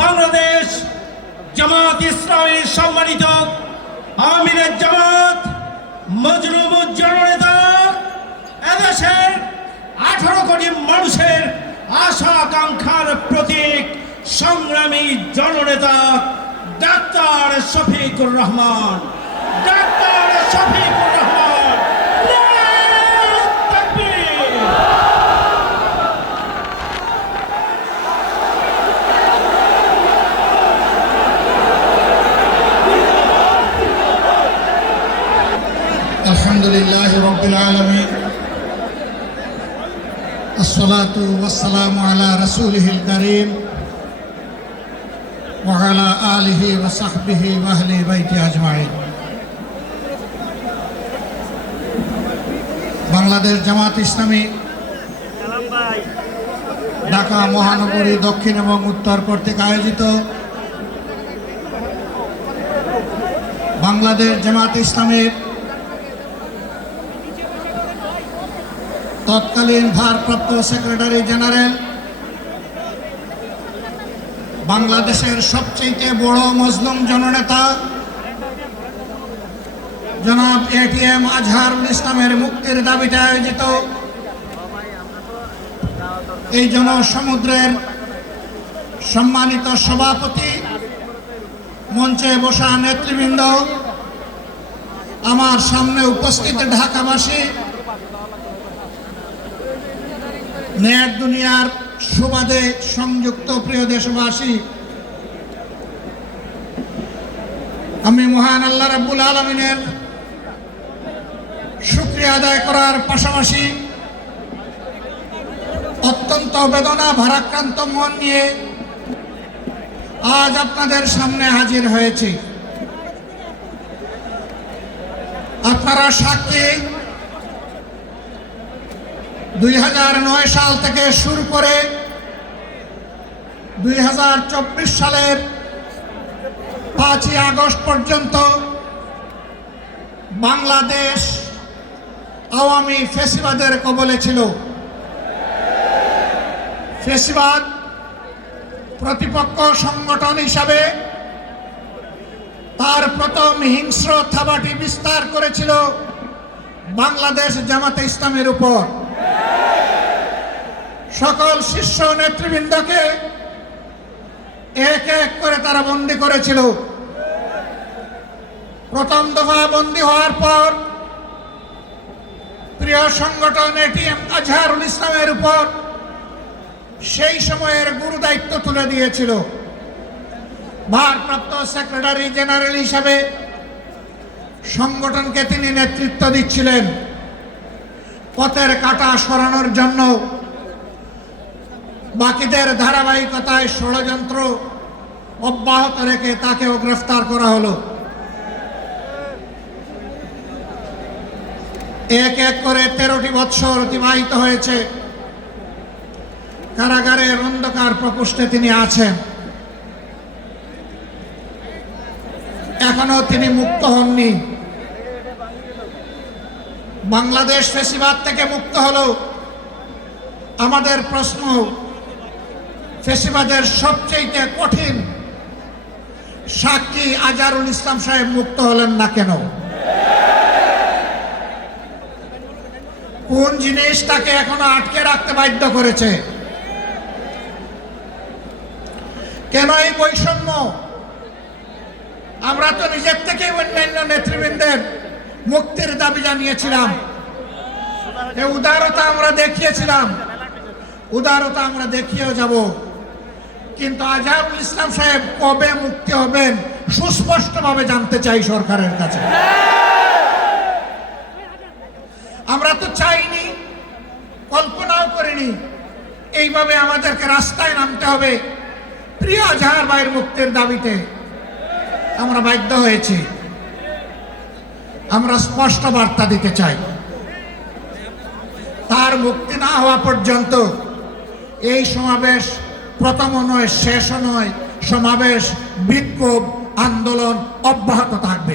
বাংলাদেশ জামাত ইসলামের সম্মানিত আমিনের জামাত মজলুম জননেতা এদেশের আঠারো কোটি মানুষের আশা আকাঙ্ক্ষার প্রতীক সংগ্রামী জননেতা ডাক্তার শফিকুর রহমান ডাক্তার শফিকুর والسلام على رسوله الكريم وعلى آله وصحبه وأهل بيته أجمعين বাংলাদেশ জামাত ইসলামী ঢাকা মহানগরী দক্ষিণ এবং উত্তর কর্তৃক আয়োজিত বাংলাদেশ জামাত ইসলামের তৎকালীন ভারপ্রাপ্ত সেক্রেটারি জেনারেল বাংলাদেশের সবচেয়ে বড় মজলুম জননেতা জনাব এটিএম আজহারুল ইসলামের মুক্তির দাবিতে আয়োজিত এই জনসমুদ্রের সম্মানিত সভাপতি মঞ্চে বসা নেতৃবৃন্দ আমার সামনে উপস্থিত ঢাকাবাসী ন্যায় দুনিয়ার সুবাদে সংযুক্ত প্রিয় দেশবাসী আমি মহান আল্লাহ রাব্বুল আলমিনের শুক্রিয়া আদায় করার পাশাপাশি অত্যন্ত বেদনা ভারাক্রান্ত মন নিয়ে আজ আপনাদের সামনে হাজির হয়েছি আপনারা সাক্ষী দুই সাল থেকে শুরু করে দুই সালের পাঁচই আগস্ট পর্যন্ত বাংলাদেশ আওয়ামী ফেসিবাদের কবলে ছিল ফেসিবাদ প্রতিপক্ষ সংগঠন হিসাবে তার প্রথম হিংস্র থাবাটি বিস্তার করেছিল বাংলাদেশ জামাতে ইসলামের উপর সকল শিষ্য নেতৃবৃন্দকে এক এক করে তারা বন্দি করেছিল প্রথম দফা বন্দি হওয়ার পর প্রিয় সংগঠন এটিএম আজহারুল ইসলামের উপর সেই সময়ের গুরু দায়িত্ব তুলে দিয়েছিল ভারপ্রাপ্ত সেক্রেটারি জেনারেল হিসাবে সংগঠনকে তিনি নেতৃত্ব দিচ্ছিলেন পথের কাটা সরানোর জন্য বাকিদের ধারাবাহিকতায় ষড়যন্ত্র অব্যাহত রেখে তাকেও গ্রেফতার করা হলো এক এক করে তেরোটি বৎসর অতিবাহিত হয়েছে কারাগারের অন্ধকার প্রকোষ্ঠে তিনি আছেন এখনো তিনি মুক্ত হননি বাংলাদেশ ফেসিবাদ থেকে মুক্ত হলেও আমাদের প্রশ্ন ফেসিবাদের সবচেয়ে কঠিন সাক্ষী আজারুল ইসলাম সাহেব মুক্ত হলেন না কেন কোন জিনিস তাকে এখনো আটকে রাখতে বাধ্য করেছে কেন এই বৈষম্য আমরা তো নিজের থেকে অন্যান্য নেতৃবৃন্দের মুক্তির দাবি জানিয়েছিলাম উদারতা আমরা দেখিয়েছিলাম উদারতা আমরা দেখিয়েও যাব কিন্তু আজহারুল ইসলাম সাহেব কবে মুক্তি হবেন সুস্পষ্টভাবে জানতে চাই সরকারের কাছে আমরা তো চাইনি কল্পনাও করিনি এইভাবে আমাদেরকে রাস্তায় নামতে হবে প্রিয় আজহার ভাইয়ের মুক্তির দাবিতে আমরা বাধ্য হয়েছি আমরা স্পষ্ট বার্তা দিতে চাই তার মুক্তি না হওয়া পর্যন্ত এই সমাবেশ প্রথমও নয় শেষও নয় সমাবেশ বিক্ষোভ আন্দোলন অব্যাহত থাকবে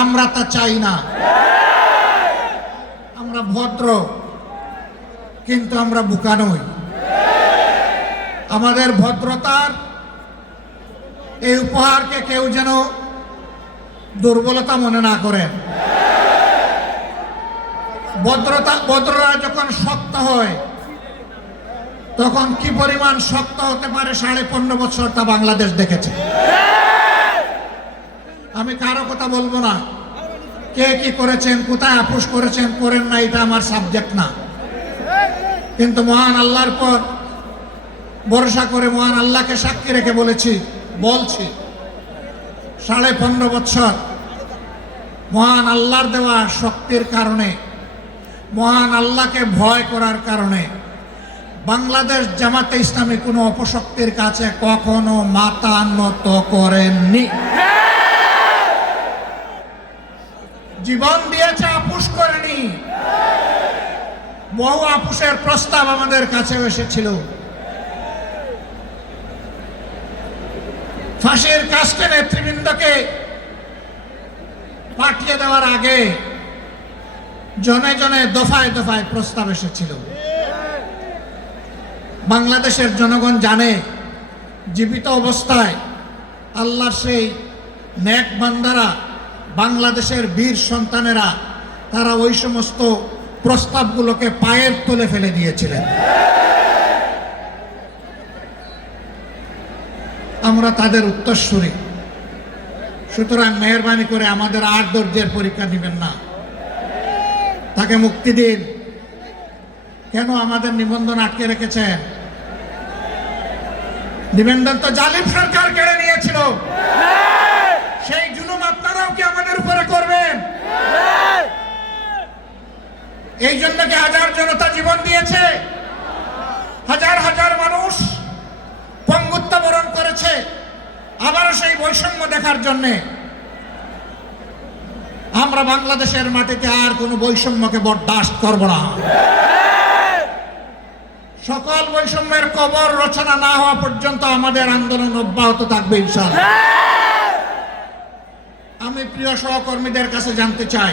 আমরা তা চাই না আমরা ভদ্র কিন্তু আমরা বুকা নই আমাদের ভদ্রতার এই উপহারকে কেউ যেন দুর্বলতা মনে না করেন ভদ্রতা ভদ্ররা যখন শক্ত হয় তখন কি পরিমাণ শক্ত হতে পারে সাড়ে পনেরো বছর তা বাংলাদেশ দেখেছে আমি কারো কথা বলবো না কে কি করেছেন কোথায় আপুস করেছেন করেন না এটা আমার সাবজেক্ট না কিন্তু মহান আল্লাহর পর ভরসা করে মহান আল্লাহকে সাক্ষী রেখে বলেছি বলছি সাড়ে পনেরো বছর মহান আল্লাহর দেওয়া শক্তির কারণে মহান আল্লাহকে ভয় করার কারণে বাংলাদেশ জামাতে ইসলামী কোনো অপশক্তির কাছে কখনো মাতা নত করেননি জীবন দিয়েছে আপুষ করেনি বহু আপুষের প্রস্তাব আমাদের কাছে এসেছিল ফাঁসির কাজকে নেতৃবৃন্দকে পাঠিয়ে দেওয়ার আগে জনে জনে দফায় দফায় প্রস্তাব এসেছিল বাংলাদেশের জনগণ জানে জীবিত অবস্থায় আল্লাহর সেই নেক বান্দারা বাংলাদেশের বীর সন্তানেরা তারা ওই সমস্ত প্রস্তাবগুলোকে পায়ের তুলে ফেলে দিয়েছিলেন আমরা তাদের উত্তরসূরি সুতরাং মেহরবানি করে আমাদের আর দর্জের পরীক্ষা দিবেন না তাকে মুক্তি দিন কেন আমাদের নিবন্ধন আটকে রেখেছেন নিবন্ধন তো জালিম সরকার কেড়ে নিয়েছিল এই জন্য কি হাজার জনতা জীবন দিয়েছে হাজার হাজার মানুষ পঙ্গুত্ব বরণ করেছে আবারও সেই বৈষম্য দেখার জন্যে আমরা বাংলাদেশের মাটিতে আর কোনো বৈষম্যকে বরদাস্ত করব না সকল বৈষম্যের কবর রচনা না হওয়া পর্যন্ত আমাদের আন্দোলন অব্যাহত থাকবে ইনশাল আমি প্রিয় সহকর্মীদের কাছে জানতে চাই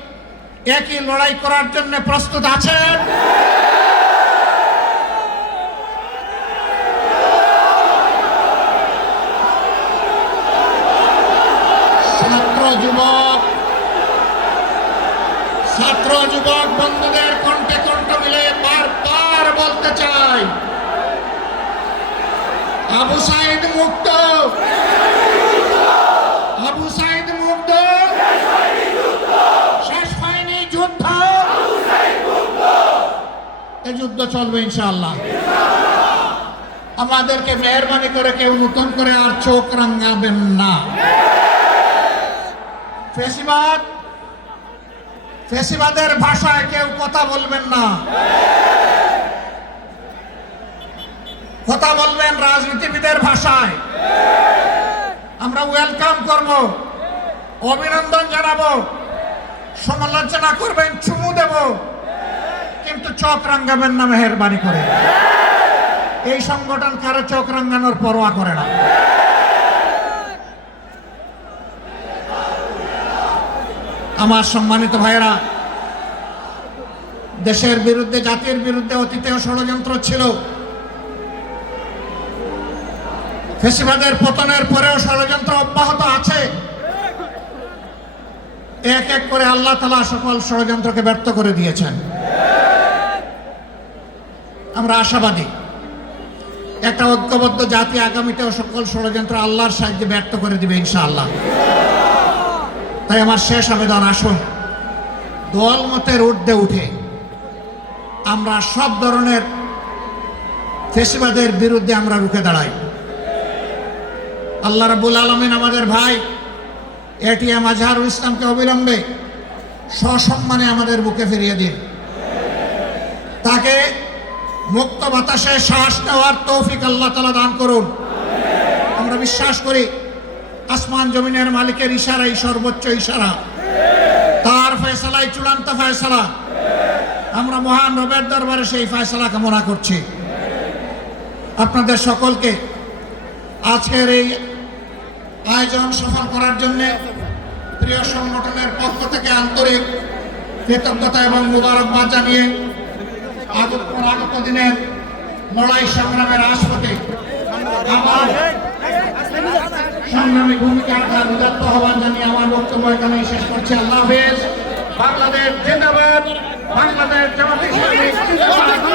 একই লড়াই করার জন্য প্রস্তুত আছেন ছাত্র যুবক ছাত্র যুবক বন্ধুদের কণ্ঠে কণ্ঠ মিলে বারবার বলতে চাই আবু সাইদ মুক্ত যুদ্ধ চলবে ইনশাল্লাহ আমাদেরকে মেহরবানি করে কেউ নতুন করে আর চোখ রাঙাবেন না ফেসিবাদ ফেসিবাদের ভাষায় কেউ কথা বলবেন না কথা বলবেন রাজনীতিবিদের ভাষায় আমরা ওয়েলকাম করব অভিনন্দন জানাবো সমালোচনা করবেন চুমু দেব চক রাঙ্গাবেন না মেহরবানি করে এই সংগঠন কারো চোখ রাঙ্গানোর পরোয়া করে না আমার সম্মানিত ভাইয়েরা দেশের বিরুদ্ধে জাতির বিরুদ্ধে অতীতেও ষড়যন্ত্র ছিল ফেসিবাদের পতনের পরেও ষড়যন্ত্র অব্যাহত আছে এক এক করে আল্লাহ তালা সকল ষড়যন্ত্রকে ব্যর্থ করে দিয়েছেন আমরা আশাবাদী একটা ঐক্যবদ্ধ জাতি আগামীটাও সকল ষড়যন্ত্র আল্লাহর সাহায্যে ব্যর্থ করে দিবে ইনশাআল্লাহ তাই আমার শেষ আবেদন আসুন দল মতের ঊর্ধ্বে উঠে আমরা সব ধরনের ফেসিবাদের বিরুদ্ধে আমরা রুখে দাঁড়াই আল্লাহ রাবুল আলমিন আমাদের ভাই এটিএম আজহারুল ইসলামকে অবিলম্বে সসম্মানে আমাদের বুকে ফিরিয়ে দিন মুক্ত বাতাসে শ্বাস নেওয়ার তৌফিক আল্লাহ তালা দান করুন আমরা বিশ্বাস করি আসমান জমিনের মালিকের ইশারাই সর্বোচ্চ ইশারা তার ফেসলাই চূড়ান্ত ফেসলা আমরা মহান রবের দরবারে সেই ফয়সালা কামনা করছি আপনাদের সকলকে আজকের এই আয়োজন সফল করার জন্যে প্রিয় সংগঠনের পক্ষ থেকে আন্তরিক কৃতজ্ঞতা এবং মুবারকবাদ জানিয়ে আজ আগত দিনের লড়াই সংগ্রামের আসপথে আমার সংগ্রামী ভূমিকা রাখার উদাত্ত আহ্বান জানিয়ে আমার বক্তব্য এখানে শেষ করছি আল্লাহ হাফেজ বাংলাদেশ জিন্দাবাদ বাংলাদেশ